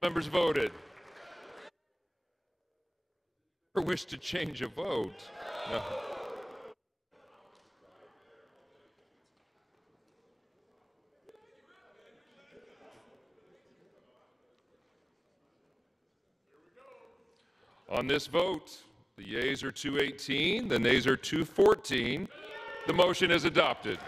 Members voted. Or wish to change a vote? No. On this vote, the yeas are 218, the nays are 214. The motion is adopted.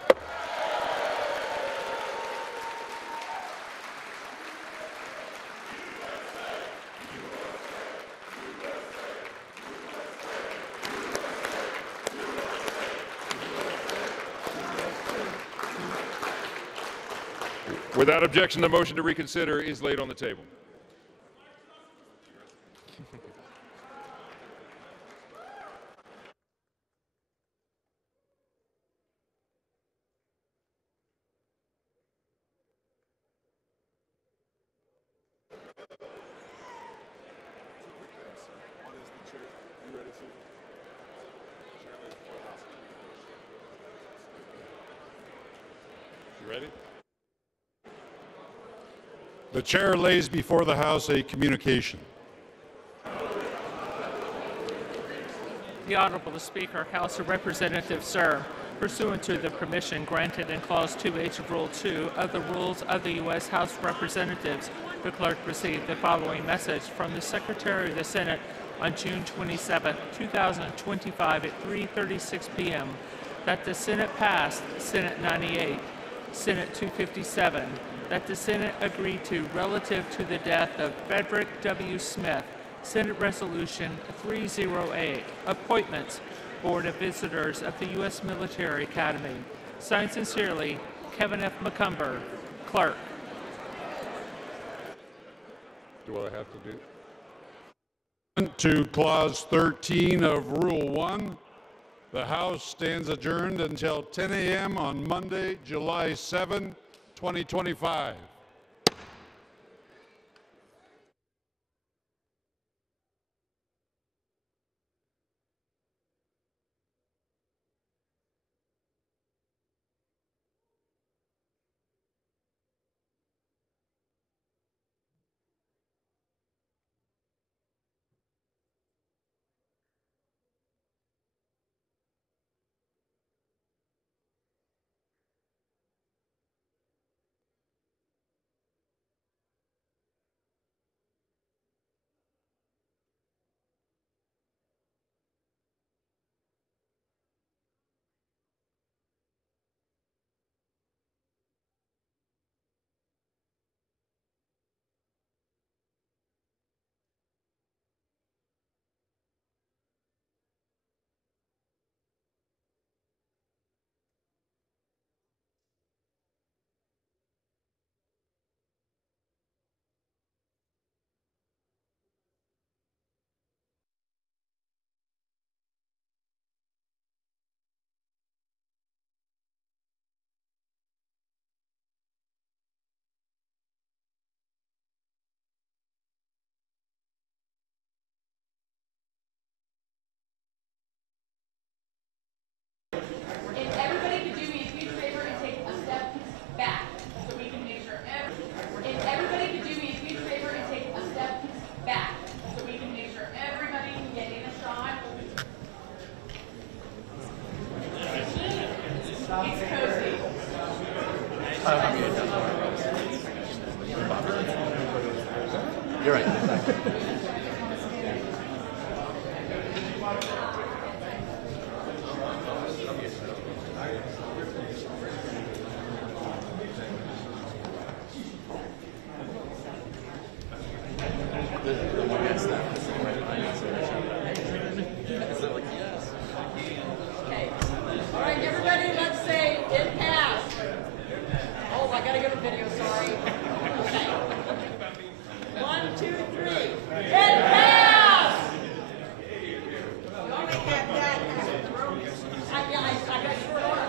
Without objection, the motion to reconsider is laid on the table. You ready? The chair lays before the House a communication. The Honorable Speaker, House of Representatives, sir, pursuant to the permission granted in Clause 2H of Rule 2 of the Rules of the U.S. House of Representatives, the clerk received the following message from the Secretary of the Senate on June 27, 2025 at 3:36 p.m. that the Senate passed Senate 98, Senate 257, that the Senate agreed to relative to the death of Frederick W. Smith, Senate Resolution 308, Appointments, Board of Visitors of the U.S. Military Academy. Signed sincerely, Kevin F. McCumber, Clerk. Do what I have to do? To Clause 13 of Rule 1, the House stands adjourned until 10 a.m. on Monday, July 7, 2025. You're right. All right, everybody, let's say it passed. Oh, I gotta get a video, sorry. Okay. 1, 2, 3. It passed! You all make that I got short order.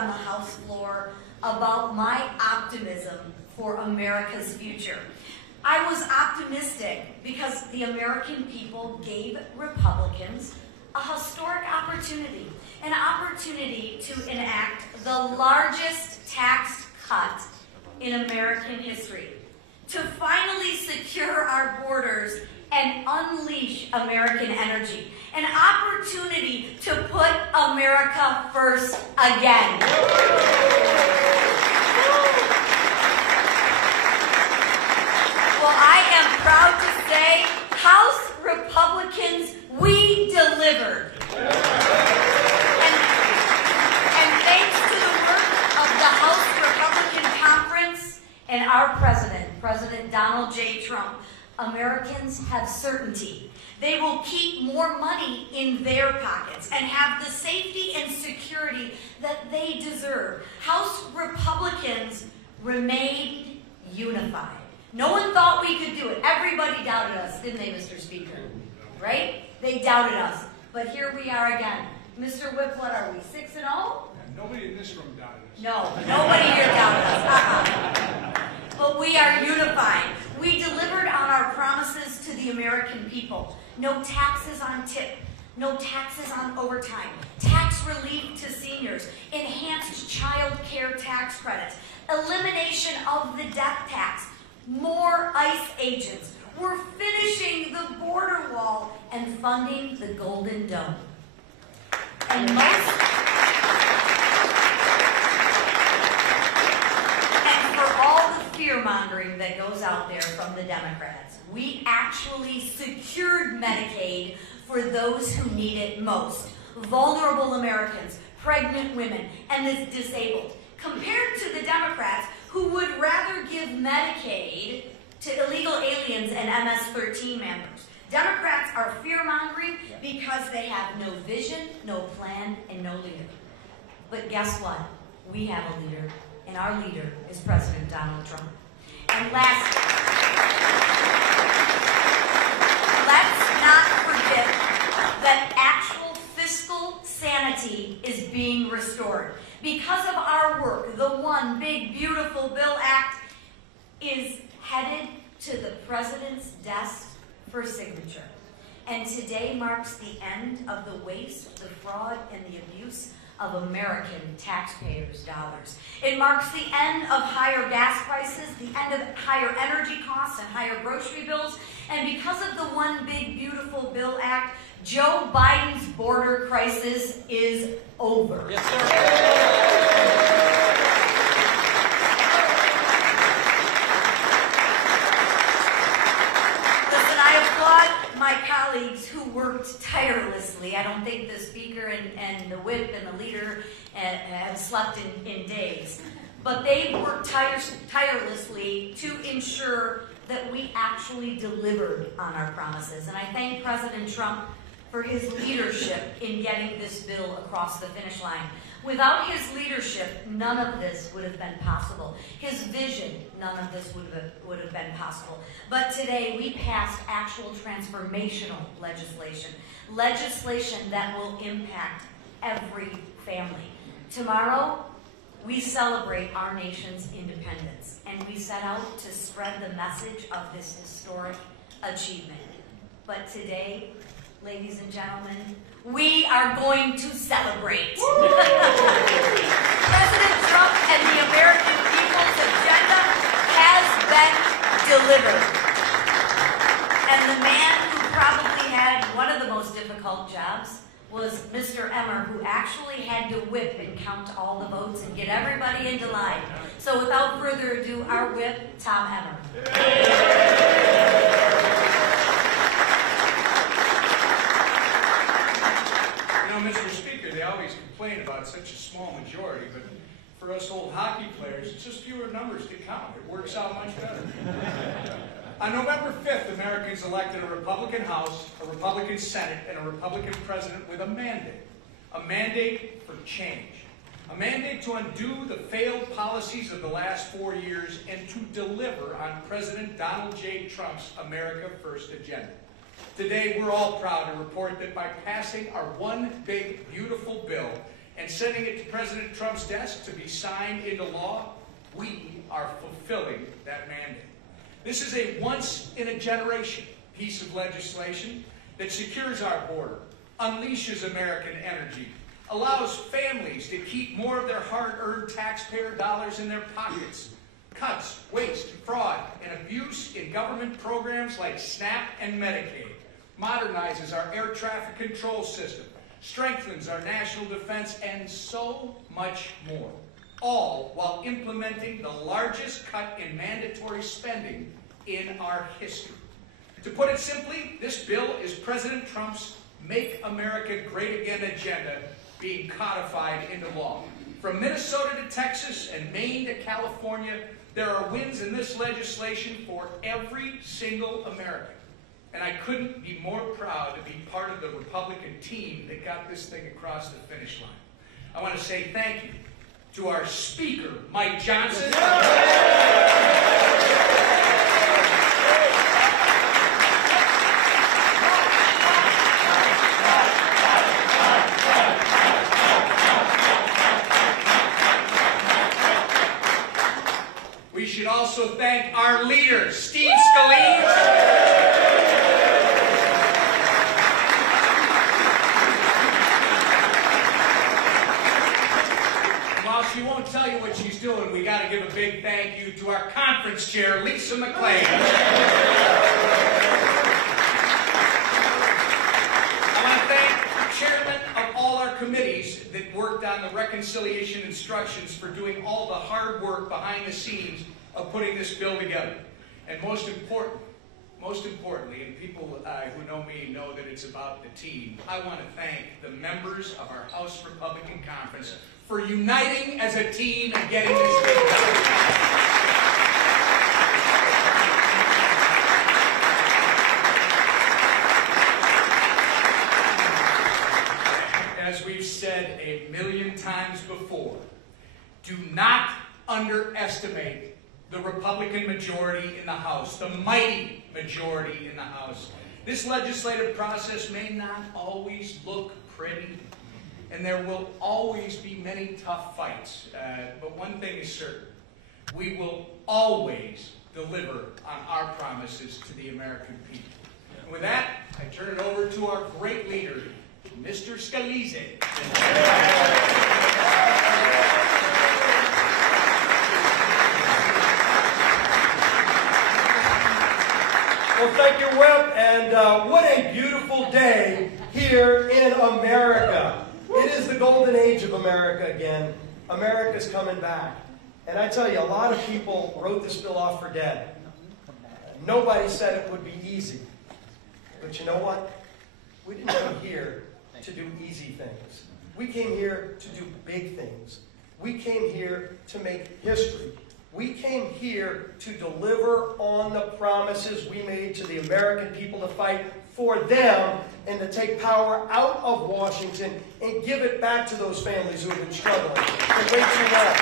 on the House floor about my optimism for America's future. I was optimistic because the American people gave Republicans a historic opportunity, an opportunity to enact the largest tax cut in American history, to finally secure our borders and unleash American energy, an opportunity to put America first again. Well, I am proud to say, House Republicans, we delivered. And thanks to the work of the House Republican Conference and our president, President Donald J. Trump, Americans have certainty. They will keep more money in their pockets and have the safety and security that they deserve. House Republicans remained unified. No one thought we could do it. Everybody doubted us, didn't they, Mr. Speaker? Right? They doubted us. But here we are again. Mr. Whip, what are we, 6-0? Nobody in this room doubted us. No, nobody here doubted us. But we are unified. We delivered on our promises to the American people. No taxes on tip. No taxes on overtime. Tax relief to seniors. Enhanced child care tax credits. Elimination of the death tax. More ICE agents. We're finishing the border wall and funding the Golden Dome. And for all the fear-mongering that goes out there from the Democrats, we actually secured Medicaid for those who need it most. Vulnerable Americans, pregnant women, and the disabled. Compared to the Democrats, who would rather give Medicaid to illegal aliens and MS-13 members. Democrats are fear-mongering because they have no vision, no plan, and no leader. But guess what? We have a leader, and our leader is President Donald Trump. And last, let's not forget that actual fiscal sanity is being restored. Because of our work, the One Big Beautiful Bill Act is headed to the President's desk for signature. And today marks the end of the waste, the fraud, and the abuse of American taxpayers' dollars. It marks the end of higher gas prices, the end of higher energy costs and higher grocery bills. And because of the One Big Beautiful Bill Act, Joe Biden's border crisis is over. Yes, sir. My colleagues who worked tirelessly. I don't think the Speaker and the Whip and the Leader have slept in days. But they worked tirelessly to ensure that we actually delivered on our promises. And I thank President Trump for his leadership in getting this bill across the finish line. Without his leadership, none of this would have been possible. His vision, none of this would have been possible. But today, we passed actual transformational legislation, legislation that will impact every family. Tomorrow, we celebrate our nation's independence, and we set out to spread the message of this historic achievement. But today, ladies and gentlemen, we are going to celebrate. President Trump and the American people's agenda has been delivered. And the man who probably had one of the most difficult jobs was Mr. Emmer, who actually had to whip and count all the votes and get everybody into line. So without further ado, our whip, Tom Emmer. Mr. Speaker, they always complain about such a small majority, but for us old hockey players, it's just fewer numbers to count. It works out much better. On November 5th, Americans elected a Republican House, a Republican Senate, and a Republican President with a mandate for change, a mandate to undo the failed policies of the last 4 years and to deliver on President Donald J. Trump's America First agenda. Today, we're all proud to report that by passing our One Big Beautiful Bill and sending it to President Trump's desk to be signed into law, we are fulfilling that mandate. This is a once-in-a-generation piece of legislation that secures our border, unleashes American energy, allows families to keep more of their hard-earned taxpayer dollars in their pockets, cuts waste, fraud, and abuse in government programs like SNAP and Medicaid, modernizes our air traffic control system, strengthens our national defense, and so much more, all while implementing the largest cut in mandatory spending in our history. To put it simply, this bill is President Trump's Make America Great Again agenda being codified into law. From Minnesota to Texas and Maine to California, there are wins in this legislation for every single American. And I couldn't be more proud to be part of the Republican team that got this thing across the finish line. I want to say thank you to our Speaker, Mike Johnson. We should also thank our leader, Steve Scalise. She won't tell you what she's doing. We got to give a big thank you to our conference chair, Lisa McClain. I want to thank the chairman of all our committees that worked on the reconciliation instructions for doing all the hard work behind the scenes of putting this bill together. And most importantly, and people who know me know that it's about the team, I want to thank the members of our House Republican Conference for uniting as a team and getting this thing done. As we've said a million times before, do not underestimate the Republican majority in the House, the mighty majority in the House. This legislative process may not always look pretty, and there will always be many tough fights. But one thing is certain. We will always deliver on our promises to the American people. And with that, I turn it over to our great leader, Mr. Scalise. Well, thank you, Whip, and what a beautiful day here in America. It is the golden age of America again. America's coming back. And I tell you, a lot of people wrote this bill off for dead. Nobody said it would be easy. But you know what? We didn't come here to do easy things. We came here to do big things. We came here to make history. We came here to deliver on the promises we made to the American people to fight for them and to take power out of Washington and give it back to those families who have been struggling for way too long.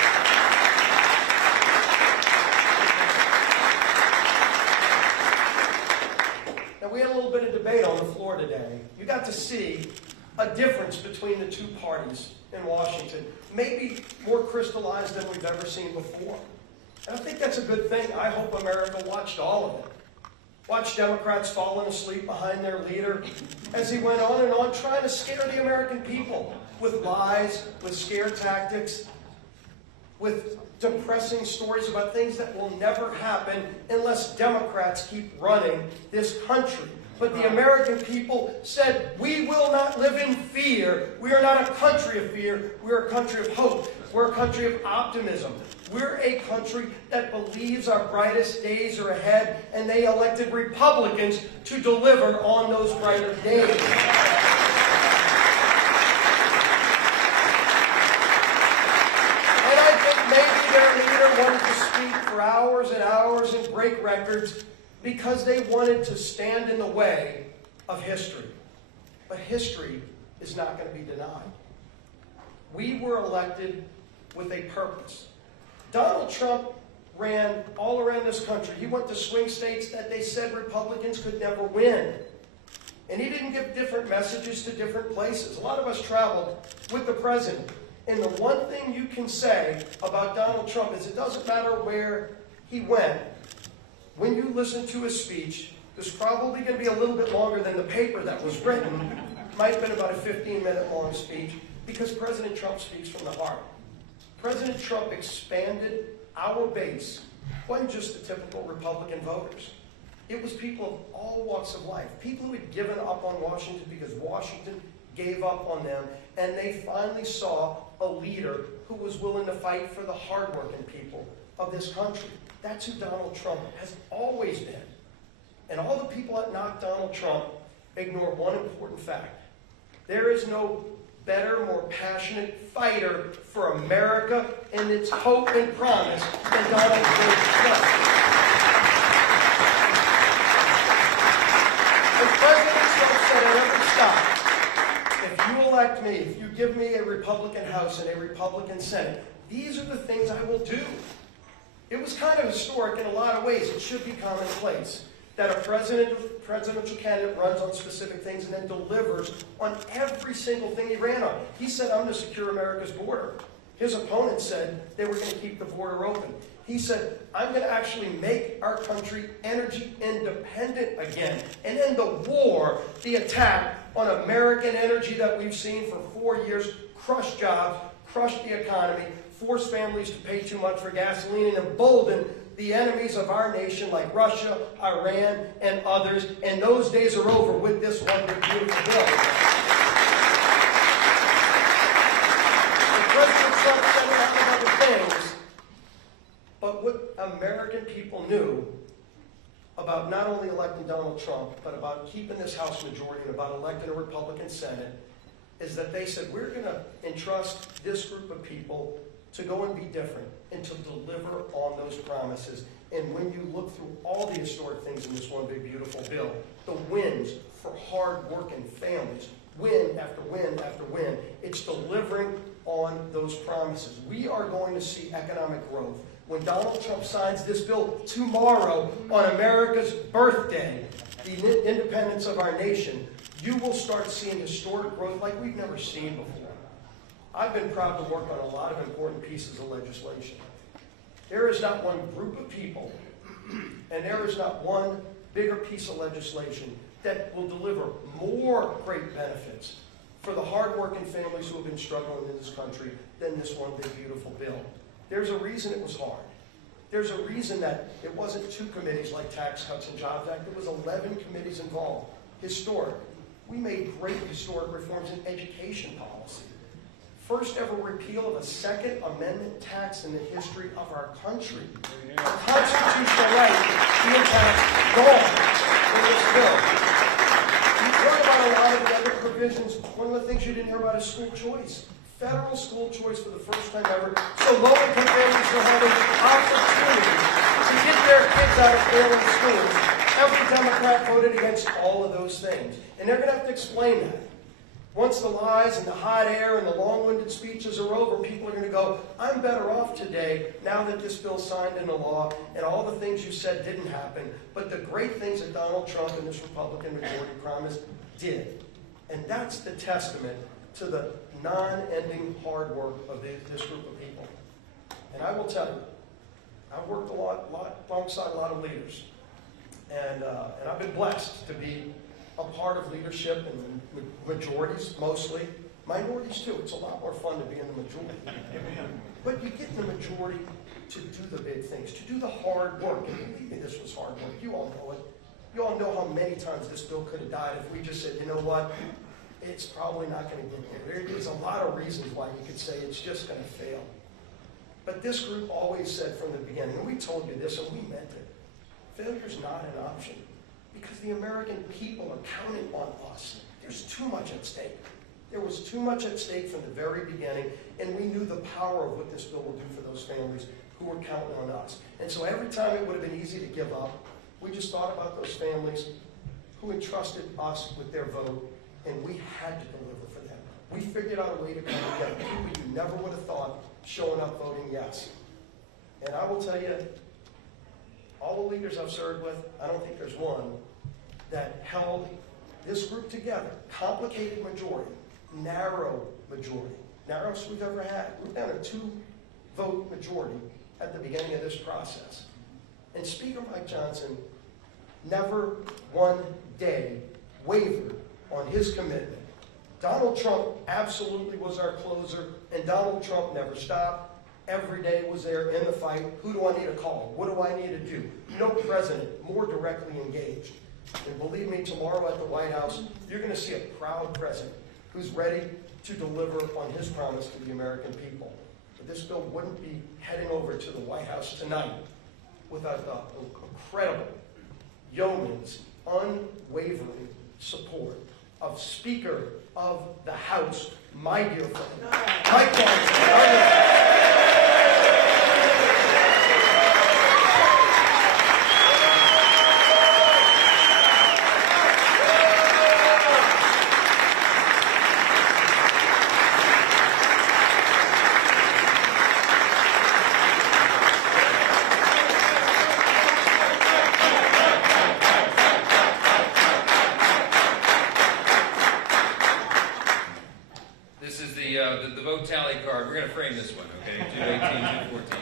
Now, we had a little bit of debate on the floor today. You got to see a difference between the two parties in Washington, maybe more crystallized than we've ever seen before. And I think that's a good thing. I hope America watched all of it. Watched Democrats falling asleep behind their leader as he went on and on trying to scare the American people with lies, with scare tactics, with depressing stories about things that will never happen unless Democrats keep running this country. But the American people said, we will not live in fear. We are not a country of fear. We're a country of hope. We're a country of optimism. We're a country that believes our brightest days are ahead, and they elected Republicans to deliver on those brighter days. And I think maybe their leader wanted to speak for hours and hours and break records because they wanted to stand in the way of history. But history is not going to be denied. We were elected with a purpose. Donald Trump ran all around this country. He went to swing states that they said Republicans could never win. And he didn't give different messages to different places. A lot of us traveled with the president. And the one thing you can say about Donald Trump is it doesn't matter where he went. When you listen to his speech, it's probably going to be a little bit longer than the paper that was written. Might have been about a 15-minute long speech, because President Trump speaks from the heart. President Trump expanded our base. It wasn't just the typical Republican voters. It was people of all walks of life, people who had given up on Washington because Washington gave up on them, and they finally saw a leader who was willing to fight for the hardworking people of this country. That's who Donald Trump has always been. And all the people that knock Donald Trump ignore one important fact. There is no better, more passionate fighter for America and its hope and promise than Donald J. Trump. And President Trump said at every stop, if you elect me, if you give me a Republican House and a Republican Senate, these are the things I will do. It was kind of historic in a lot of ways. It should be commonplace that a presidential candidate runs on specific things and then delivers on every single thing he ran on. He said, I'm going to secure America's border. His opponents said they were going to keep the border open. He said, I'm going to actually make our country energy independent again. And end the war, the attack on American energy that we've seen for 4 years, crush jobs, crush the economy, force families to pay too much for gasoline, and embolden the enemies of our nation like Russia, Iran, and others. And those days are over with this one big beautiful bill. President Trump said a lot of other things, but what American people knew about not only electing Donald Trump, but about keeping this House majority and about electing a Republican Senate, is that they said, we're going to entrust this group of people to go and be different and to deliver on those promises. And when you look through all the historic things in this one big beautiful bill, the wins for hard-working families, win after win after win, it's delivering on those promises. We are going to see economic growth. When Donald Trump signs this bill tomorrow on America's birthday, the independence of our nation, you will start seeing historic growth like we've never seen before. I've been proud to work on a lot of important pieces of legislation. There is not one group of people, and there is not one bigger piece of legislation that will deliver more great benefits for the hardworking families who have been struggling in this country than this one big beautiful bill. There's a reason it was hard. There's a reason that it wasn't 2 committees like Tax Cuts and Jobs Act. It was 11 committees involved. Historic. We made great historic reforms in education policy. First ever repeal of a Second Amendment tax in the history of our country. A constitutional right being taxed gone in this bill. You heard about a lot of the other provisions. One of the things you didn't hear about is school choice. Federal school choice for the first time ever, so low-income families will have an opportunity to get their kids out of failing schools. Every Democrat voted against all of those things. And they're going to have to explain that. Once the lies and the hot air and the long-winded speeches are over, people are going to go, I'm better off today now that this bill's signed into law and all the things you said didn't happen, but the great things that Donald Trump and this Republican majority promised did. And that's the testament to the non-ending hard work of this group of people. And I will tell you, I've worked a lot alongside a lot of leaders. And I've been blessed to be a part of leadership and majorities, mostly. Minorities, too. It's a lot more fun to be in the majority. But you get in the majority to do the big things, to do the hard work. And believe me, this was hard work. You all know it. You all know how many times this bill could have died if we just said, you know what, it's probably not going to get there. There's a lot of reasons why you could say it's just going to fail. But this group always said from the beginning, and we told you this and we meant it, failure's not an option. Because the American people are counting on us. There's too much at stake. There was too much at stake from the very beginning, and we knew the power of what this bill will do for those families who were counting on us. And so every time it would have been easy to give up, we just thought about those families who entrusted us with their vote, and we had to deliver for them. We figured out a way to come together. People you never would have thought showing up voting yes. And I will tell you, all the leaders I've served with, I don't think there's one that held this group together. Complicated majority, narrow majority. narrowest we've ever had. We're down a 2-vote majority at the beginning of this process. And Speaker Mike Johnson never one day wavered on his commitment. Donald Trump absolutely was our closer, and Donald Trump never stopped. Every day was there in the fight. Who do I need to call? What do I need to do? No president more directly engaged. And believe me, tomorrow at the White House, you're going to see a proud president who's ready to deliver on his promise to the American people. But this bill wouldn't be heading over to the White House tonight without the incredible yeoman's unwavering support of Speaker of the House, my dear friend, Mike Johnson. The vote tally card. We're going to frame this one, okay? 218, 214.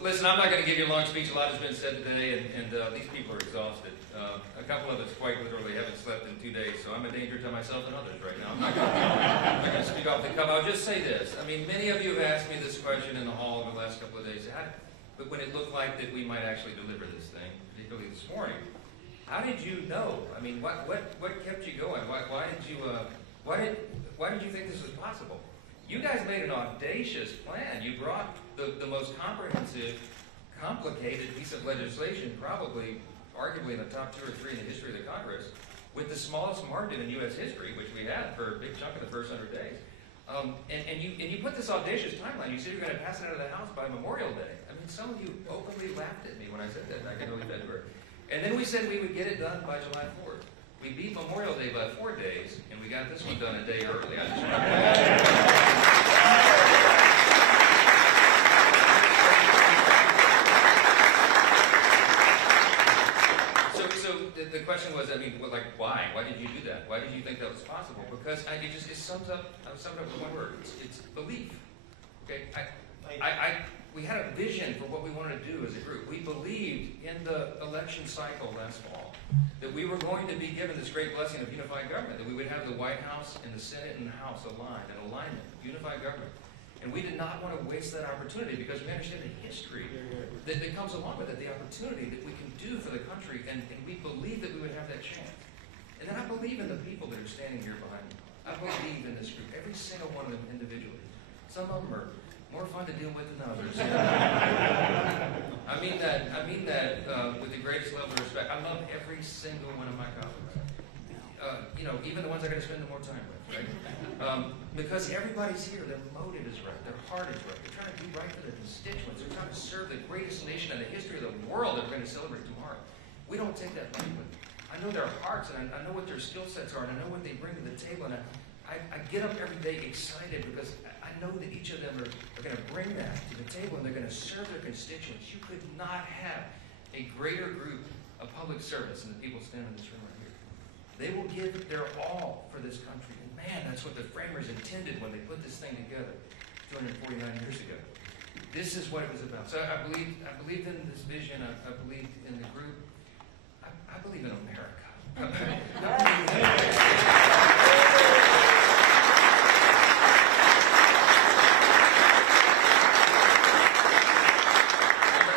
Listen, I'm not going to give you a long speech. A lot has been said today, and these people are exhausted. A couple of us quite literally haven't slept in 2 days, so I'm a danger to myself and others right now. I'm not going to speak off the cuff. I'll just say this. I mean, many of you have asked me this question in the hall over the last couple of days. But when it looked like that we might actually deliver this thing, particularly this morning, how did you know? I mean, what kept you going? Why did you think this was possible? You guys made an audacious plan. You brought the most comprehensive, complicated piece of legislation, probably, arguably in the top 2 or 3 in the history of the Congress, with the smallest margin in U.S. history, which we had for a big chunk of the first 100 days. And you put this audacious timeline. You said you're going to pass it out of the House by Memorial Day. I mean, some of you openly laughed at me when I said that back in early February. And then we said we would get it done by July 4th. We beat Memorial Day by 4 days, and we got this one done a day early. So the question was, I mean, like, why? Why did you do that? Why did you think that was possible? Because it sums up with one word. It's belief. Okay, we had a vision for what we wanted to do as a group. We believed in the election cycle last fall that we were going to be given this great blessing of unified government, that we would have the White House and the Senate and the House aligned, in alignment, unified government. And we did not want to waste that opportunity because we understand the history that comes along with it, the opportunity that we can do for the country, and we believe that we would have that chance. And then I believe in the people that are standing here behind me. I believe in this group, every single one of them individually. Some of them are more fun to deal with than others. I mean that with the greatest level of respect. I love every single one of my colleagues. You know, even the ones I got to spend more time with, right? Because everybody's here. Their motive is right. Their heart is right. They're trying to do right for their constituents. They're trying to serve the greatest nation in the history of the world that we're going to celebrate tomorrow. We don't take that lightly. I know their hearts, and I know what their skill sets are, and I know what they bring to the table, and I get up every day excited because I know that each of them are going to bring that to the table, and they're going to serve their constituents. You could not have a greater group of public service than the people standing in this room right here. They will give their all for this country. And man, that's what the framers intended when they put this thing together 249 years ago. This is what it was about. So I believed in this vision. I believed in the group. I believe in America. I'm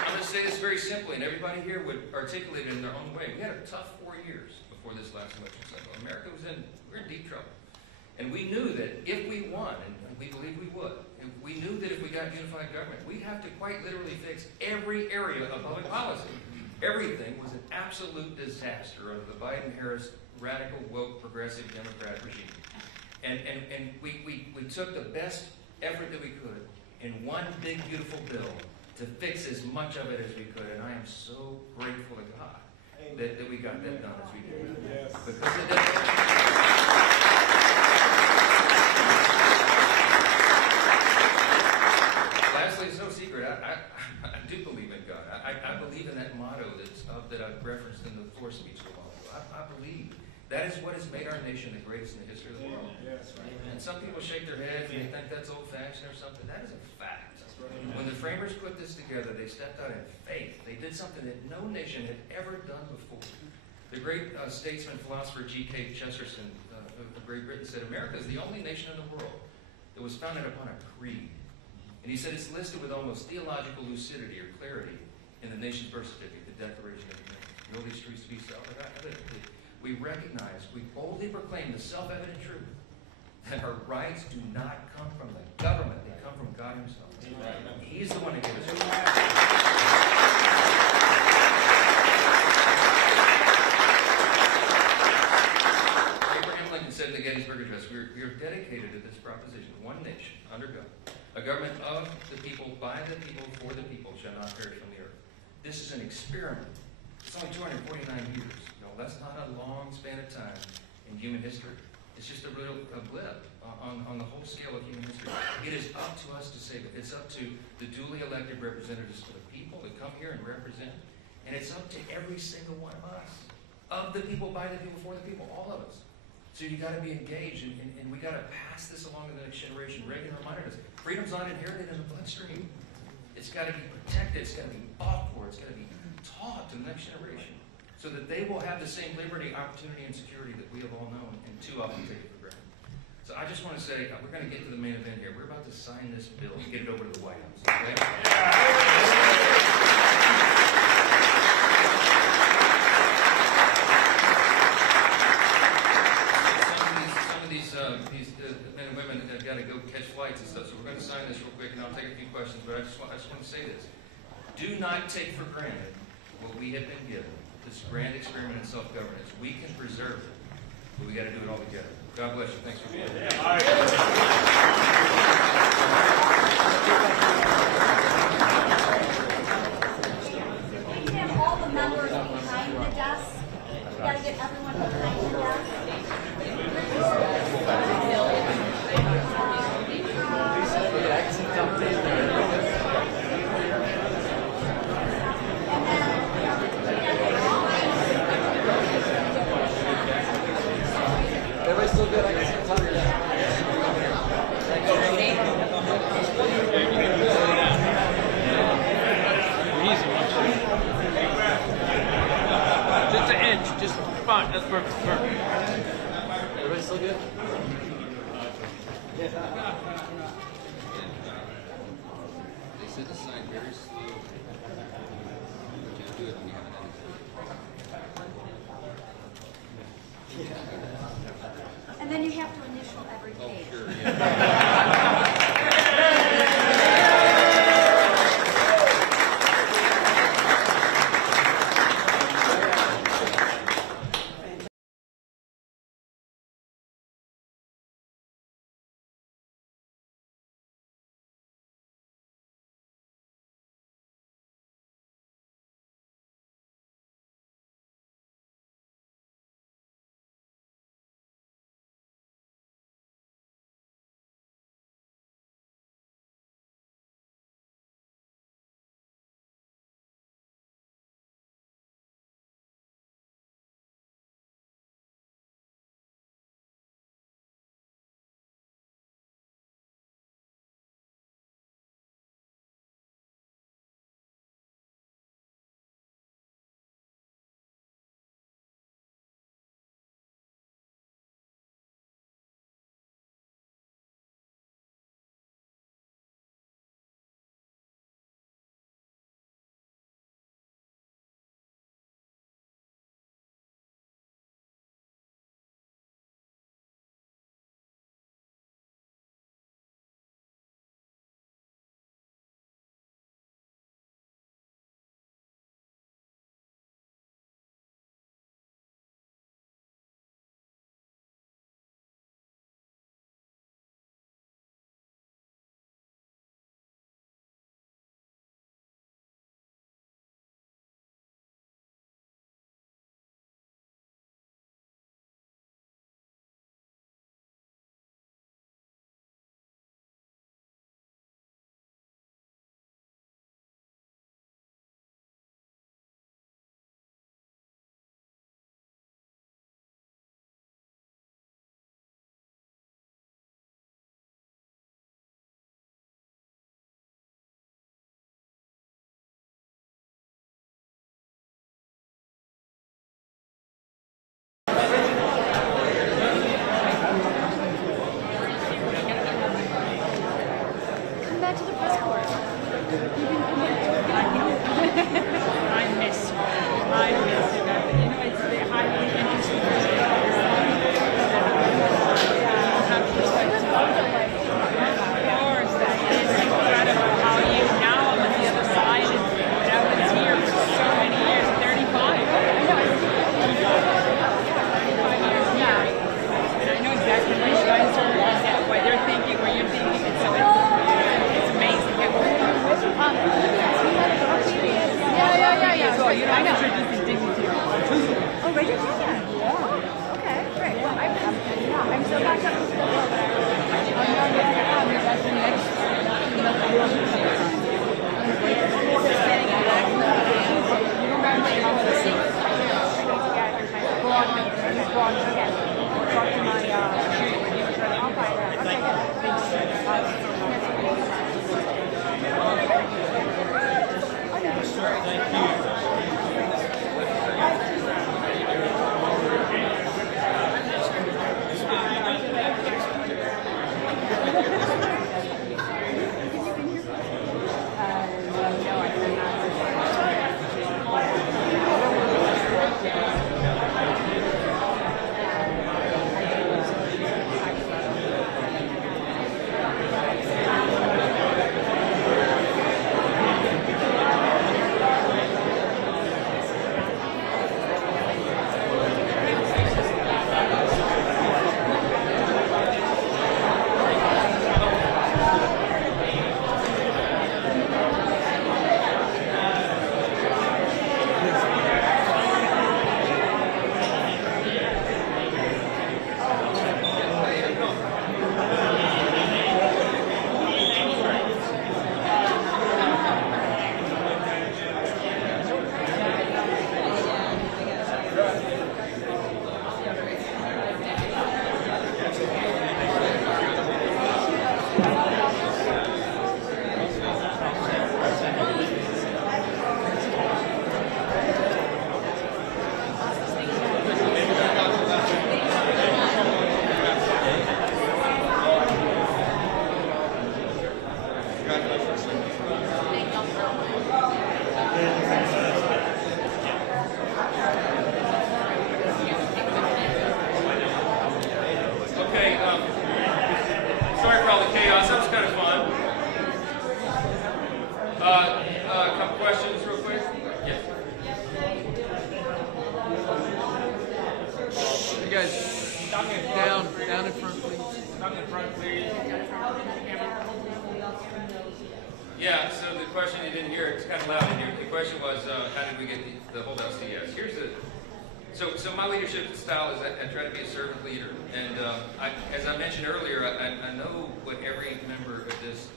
going to say this very simply, and everybody here would articulate it in their own way. We had a tough 4 years before this last election cycle. America we're in deep trouble. And we knew that if we won, and we believed we would, and we knew that if we got unified government, we'd have to quite literally fix every area of public policy. Everything was an absolute disaster under the Biden-Harris radical, woke, progressive Democrat regime. And we took the best effort that we could in one big, beautiful bill to fix as much of it as we could. And I am so grateful to God that we got that done as we did. Yes. Because it lastly, it's no secret, I do believe in God. I believe in that motto that I referenced in the floor speech a while ago. I believe That is what has made our nation the greatest in the history of the world. And some people shake their heads and they think that's old-fashioned or something. That is a fact. When the framers put this together, they stepped out in faith. They did something that no nation had ever done before. The great statesman, philosopher G.K. Chesterton of Great Britain said, America is the only nation in the world that was founded upon a creed. And he said it's listed with almost theological lucidity or clarity in the nation's birth certificate, the Declaration of Independence. Know these truths to be so. We recognize, we boldly proclaim the self-evident truth that our rights do not come from the government, they come from God himself. He's the one that gave us rights. Abraham Lincoln said in the Gettysburg Address, we are dedicated to this proposition, one nation, under God, a government of the people, by the people, for the people, shall not perish from the earth. This is an experiment. It's only 249 years. No, that's not a long span of time in human history. It's just a blip on the whole scale of human history. It is up to us to save it. It's up to the duly elected representatives of the people that come here and represent. And it's up to every single one of us. Of the people, by the people, for the people, all of us. So you got to be engaged, and we got to pass this along to the next generation. Reagan reminded us, freedom's not inherited in the bloodstream. It's got to be protected. It's got to be fought for. It's got to be taught to the next generation, so that they will have the same liberty, opportunity, and security that we have all known and too often take it for granted. So I just want to say, we're going to get to the main event here. We're about to sign this bill and get it over to the White House. Okay? Some of these men and women have got to go catch flights and stuff, so we're going to sign this real quick, and I'll take a few questions, but I just want to say this. Do not take for granted what we have been given. This grand experiment in self-governance. We can preserve it, but we got to do it all together. God bless you. Thanks for being here. We have all the members behind the desk. We got to get everyone behind the desk. Still good. I can see the Just an inch, just fine. That's perfect. Everybody still good? They said to sign very slowly. But you do it when you have an And then you have to initial every page. Oh, sure, yeah. I miss you. It's the highly interesting. Yeah, so the question, you didn't hear, it's kind of loud in here. The question was, how did we get the holdouts to yes? Here's the, so my leadership style is I try to be a servant leader. And as I mentioned earlier, I know what every member of this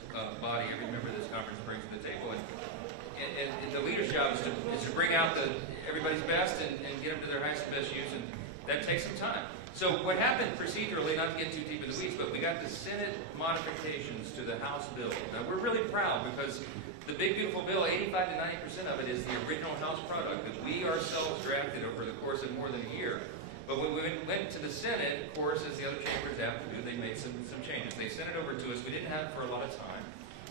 body, every member of this conference brings to the table. And the leader's job is to bring out everybody's best and get them to their highest and best use. And that takes some time. So what happened procedurally, not to get too deep in the weeds, but we got the Senate modifications to the House bill. Now we're really proud because the big beautiful bill, 85 to 90% of it is the original House product that we ourselves drafted over the course of more than a year. But when we went to the Senate, of course, as the other chambers have to do, they made some changes. They sent it over to us. We didn't have it for a lot of time.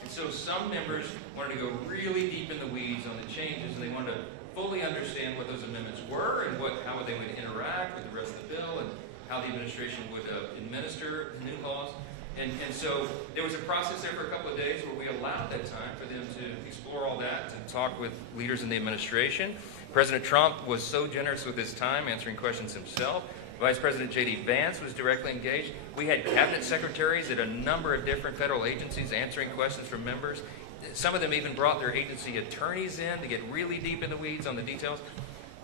And so some members wanted to go really deep in the weeds on the changes, and they wanted to fully understand what those amendments were and how they would interact with the rest of the bill and how the administration would administer the new laws. And so there was a process there for a couple of days where we allowed that time for them to explore all that, to talk with leaders in the administration. President Trump was so generous with his time, answering questions himself. Vice President J.D. Vance was directly engaged. We had cabinet secretaries at a number of different federal agencies answering questions from members. Some of them even brought their agency attorneys in to get really deep in the weeds on the details.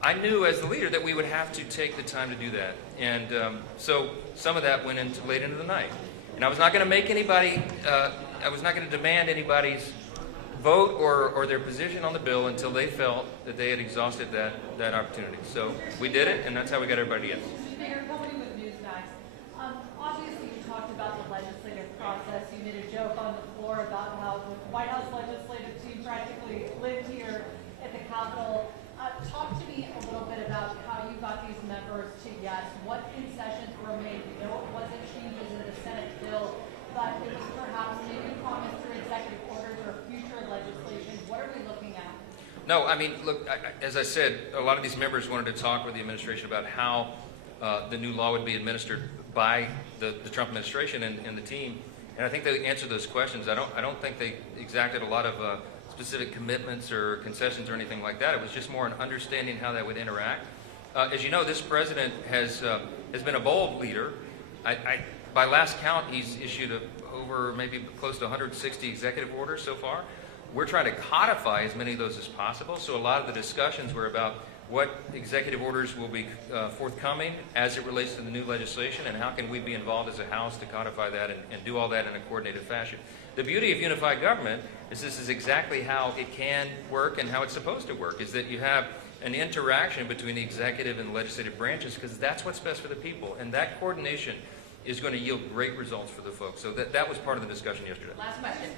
I knew as the leader that we would have to take the time to do that. And so some of that went into late into the night. And I was not going to make anybody, I was not going to demand anybody's vote or their position on the bill until they felt that they had exhausted that opportunity. So we did it, and that's how we got everybody in. Speaker, coming with Newsmax. Obviously, you talked about the legislative process. You made a joke on the floor about how the White House legislative team practically lived here at the Capitol. Talk to me a little bit about how you got these members to yes. What concessions were made? We know it wasn't changes in the Senate bill, but it was perhaps maybe promised through executive orders or future legislation. No, I mean, look, as I said, a lot of these members wanted to talk with the administration about how the new law would be administered by the Trump administration and the team. And I think they answered those questions. I don't think they exacted a lot of specific commitments or concessions or anything like that. It was just more an understanding how that would interact. As you know, this president has been a bold leader. By last count, he's issued over maybe close to 160 executive orders so far. We're trying to codify as many of those as possible. So a lot of the discussions were about what executive orders will be forthcoming as it relates to the new legislation, and how can we be involved as a House to codify that and do all that in a coordinated fashion. The beauty of unified government is this is exactly how it can work and how it's supposed to work, is that you have an interaction between the executive and the legislative branches, because that's what's best for the people. And that coordination is going to yield great results for the folks. So that was part of the discussion yesterday. Last question.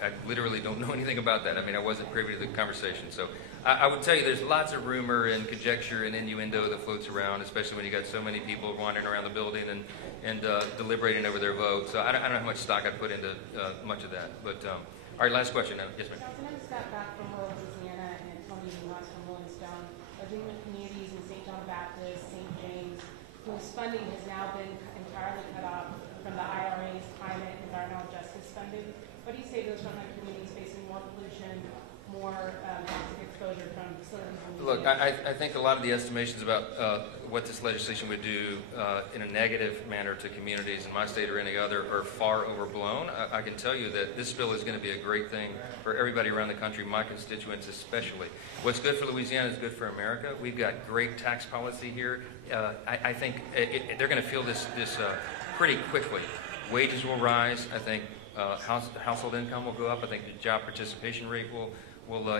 I literally don't know anything about that. I mean, I wasn't privy to the conversation. So I would tell you there's lots of rumor and conjecture and innuendo that floats around, especially when you got so many people wandering around the building and deliberating over their vote. So I don't know how much stock I'd put into much of that. But all right, last question now. Yes, ma'am. President Scott back from Louisiana and Tony West from Rolling Stone are dealing with communities in St. John Baptist, St. James, whose funding has now been entirely cut off from the IRA's climate and environmental justice funding. What do you say to those frontline communities facing more pollution, more toxic exposure from facilities? Look, I think a lot of the estimations about what this legislation would do in a negative manner to communities in my state or any other are far overblown. I can tell you that this bill is going to be a great thing for everybody around the country, my constituents especially. What's good for Louisiana is good for America. We've got great tax policy here. I think they're going to feel this pretty quickly. Wages will rise. I think household income will go up. I think the job participation rate will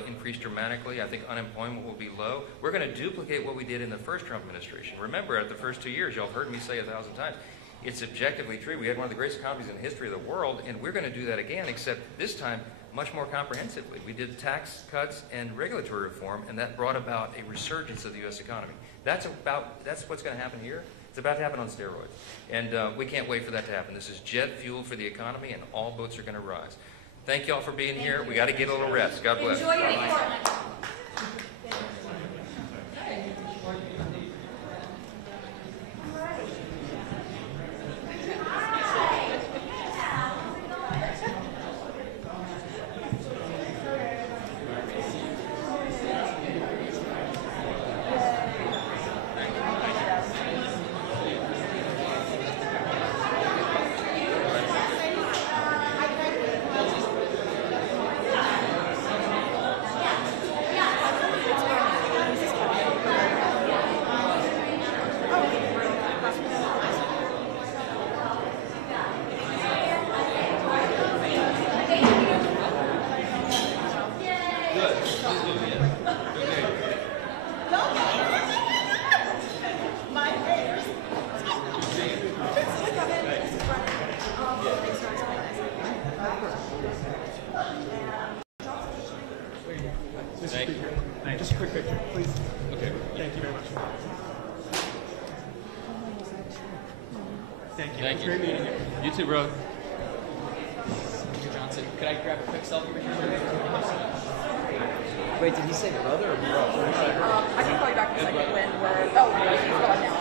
increase dramatically. I think unemployment will be low. We're going to duplicate what we did in the first Trump administration. Remember, at the first 2 years, y'all have heard me say 1,000 times, it's objectively true. We had one of the greatest economies in the history of the world, and we're going to do that again, except this time much more comprehensively. We did tax cuts and regulatory reform, and that brought about a resurgence of the U.S. economy. That's what's going to happen here. It's about to happen on steroids. And we can't wait for that to happen. This is jet fuel for the economy, and all boats are going to rise. Thank you all for being here. We got to get a little rest. God bless. Enjoy your Just a quick picture, please. Okay. Thank you very much. Thank you. Thank you. Great meeting you. You too, bro. Mr. Johnson, could I grab a quick selfie with you? Wait, did he say brother or bro? I can call you back in a second when we're... Oh, he's gone now.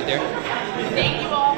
right there. Thank you all.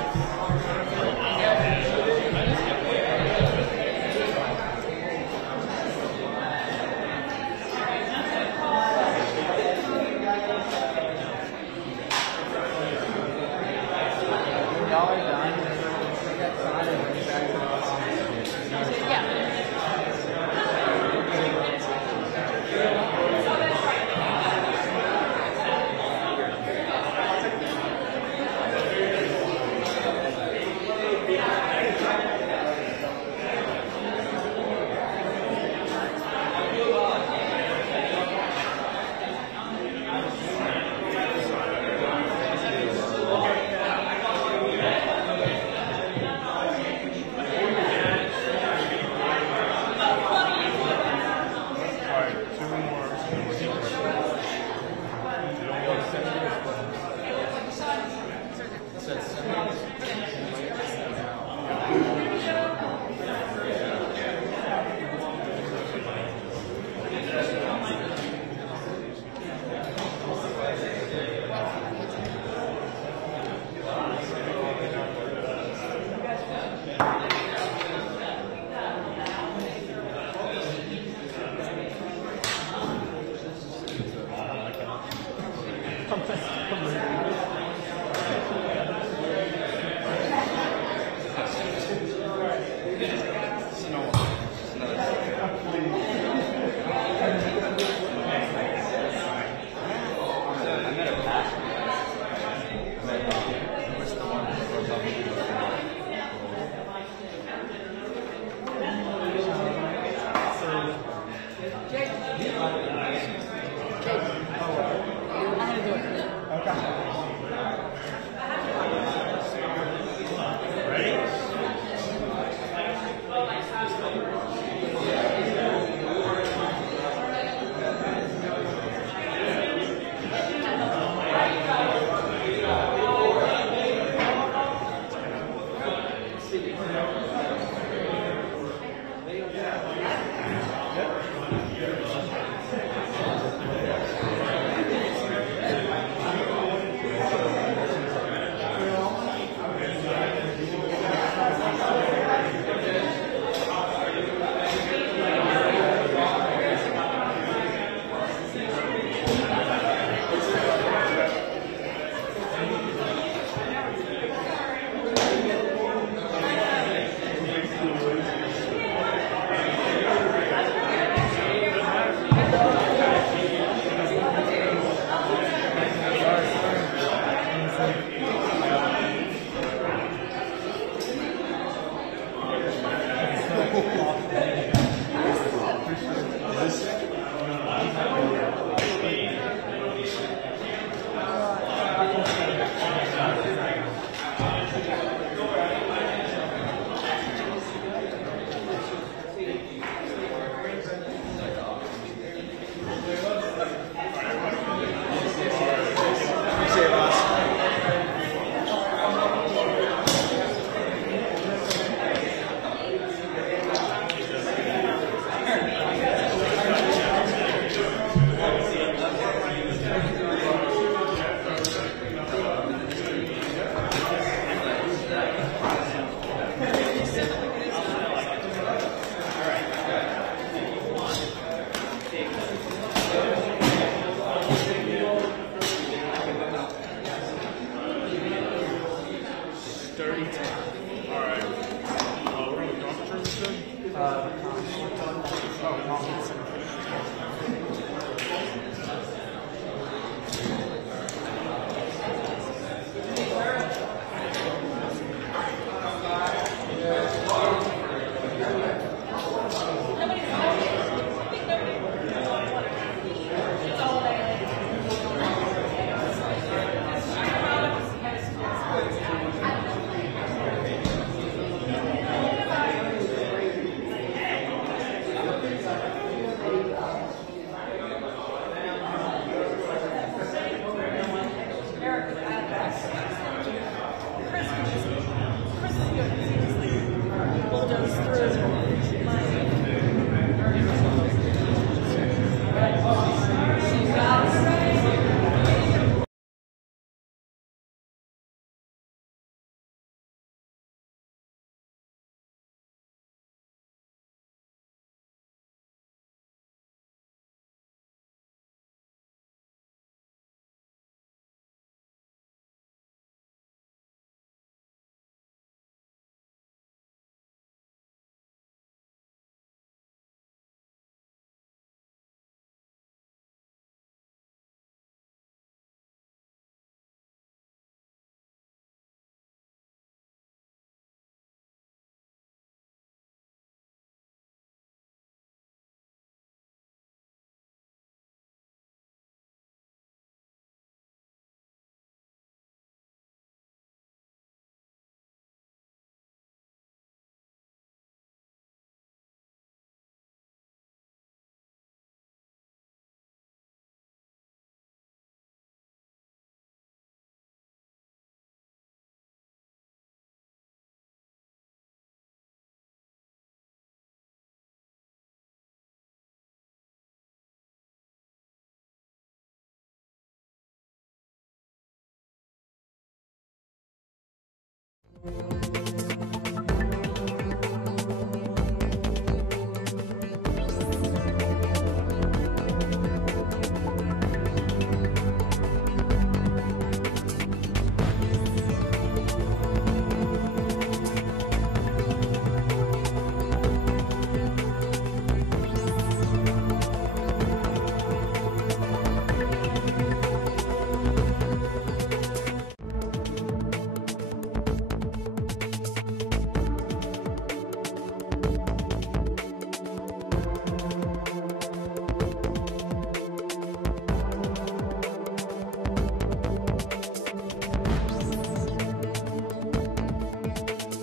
Thank you.